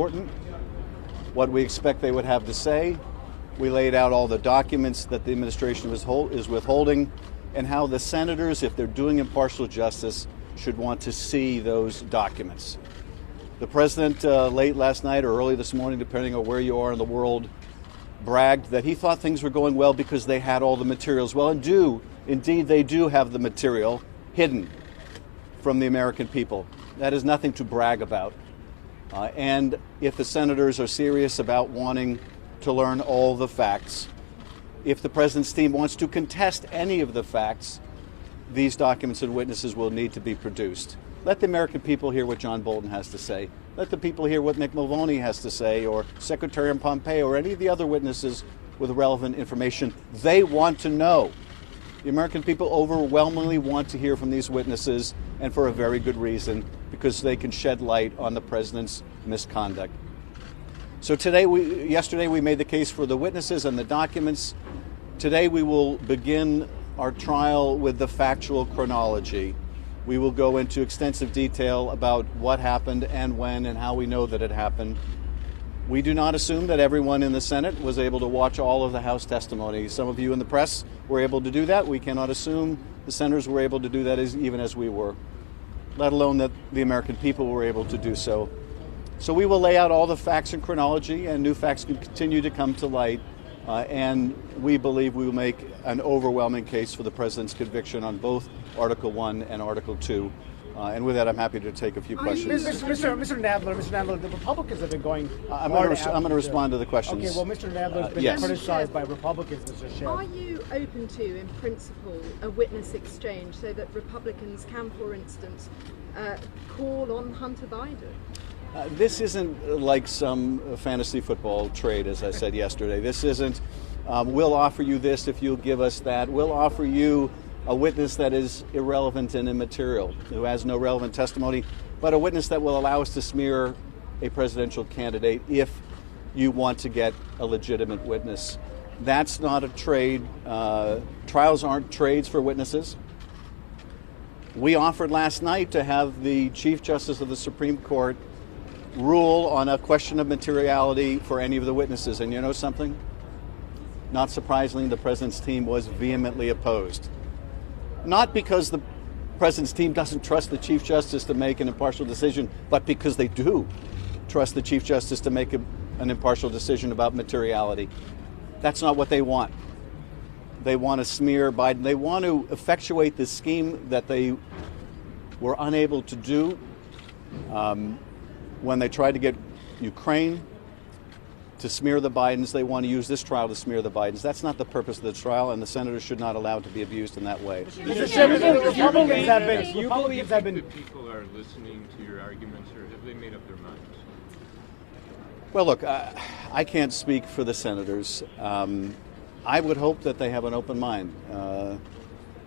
important, what we expect they would have to say. We laid out all the documents that the administration is withholding, and how the senators, if they're doing impartial justice, should want to see those documents. The president, late last night or early this morning, depending on where you are in the world, bragged that he thought things were going well because they had all the materials. Well, indeed, they do have the material hidden from the American people. That is nothing to brag about. And if the senators are serious about wanting to learn all the facts, if the president's team wants to contest any of the facts, these documents and witnesses will need to be produced. Let the American people hear what John Bolton has to say. Let the people hear what Mick Mulvaney has to say, or Secretary Pompeo, or any of the other witnesses with relevant information. They want to know. The American people overwhelmingly want to hear from these witnesses, and for a very good reason, because they can shed light on the president's misconduct. So yesterday we made the case for the witnesses and the documents. Today we will begin our trial with the factual chronology. We will go into extensive detail about what happened and when and how we know that it happened. We do not assume that everyone in the Senate was able to watch all of the House testimony. Some of you in the press were able to do that. We cannot assume the senators were able to do that even as we were, let alone that the American people were able to do so. So we will lay out all the facts in chronology, and new facts can continue to come to light, and we believe we will make an overwhelming case for the president's conviction on both Article 1 and Article 2. And with that, I'm happy to take a few questions. Mr. Nadler, the Republicans have been going. I'm going to respond to the questions. Okay, well, Mr. Nadler's been criticized by Republicans, Mr. Schiff. Are you open to, in principle, a witness exchange so that Republicans can, for instance, call on Hunter Biden? This isn't like some fantasy football trade, as I said yesterday. This isn't, we'll offer you this if you'll give us that. We'll offer you a witness that is irrelevant and immaterial, who has no relevant testimony, but a witness that will allow us to smear a presidential candidate if you want to get a legitimate witness. That's not a trade. Trials aren't trades for witnesses. We offered last night to have the Chief Justice of the Supreme Court rule on a question of materiality for any of the witnesses. And you know something? Not surprisingly, the president's team was vehemently opposed. Not because the president's team doesn't trust the Chief Justice to make an impartial decision, but because they do trust the Chief Justice to make an impartial decision about materiality. That's not what they want. They want to smear Biden. They want to effectuate the scheme that they were unable to do when they tried to get Ukraine to smear the Bidens. They want to use this trial to smear the Bidens. That's not the purpose of the trial, and the senators should not allow it to be abused in that way. Mr. Schiff, Republicans have been. People are listening to your arguments, or have they made up their minds? Well, look, I can't speak for the senators. I would hope that they have an open mind.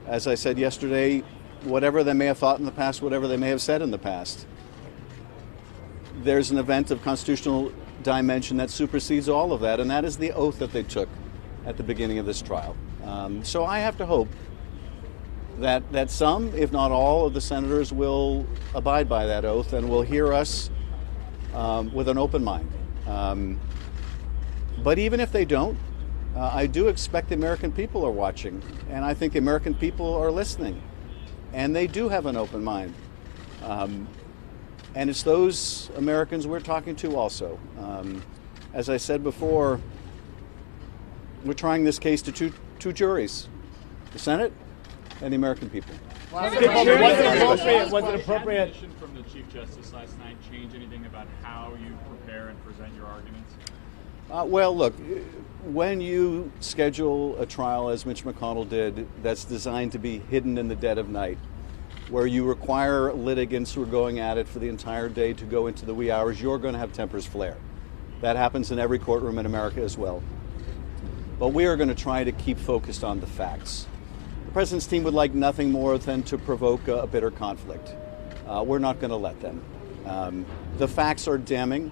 As I said yesterday, whatever they may have thought in the past, whatever they may have said in the past, there's an event of constitutional dimension that supersedes all of that, and that is the oath that they took at the beginning of this trial. So I have to hope that some, if not all, of the senators will abide by that oath and will hear us with an open mind. But even if they don't, I do expect the American people are watching, and I think the American people are listening, and they do have an open mind. And it's those Americans we're talking to also. As I said before, we're trying this case to two juries, the Senate and the American people. Was it appropriate? From the Chief Justice last night change anything about how you prepare and present your arguments? Well, look, when you schedule a trial, as Mitch McConnell did, that's designed to be hidden in the dead of night, where you require litigants who are going at it for the entire day to go into the wee hours, you're going to have tempers flare. That happens in every courtroom in America as well. But we are going to try to keep focused on the facts. The president's team would like nothing more than to provoke a bitter conflict. We're not going to let them. The facts are damning.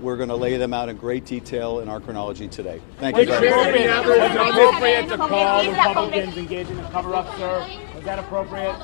We're going to lay them out in great detail in our chronology today. Thank you very much. Was it appropriate to call Republicans engaging in a cover-up, sir? Was that appropriate?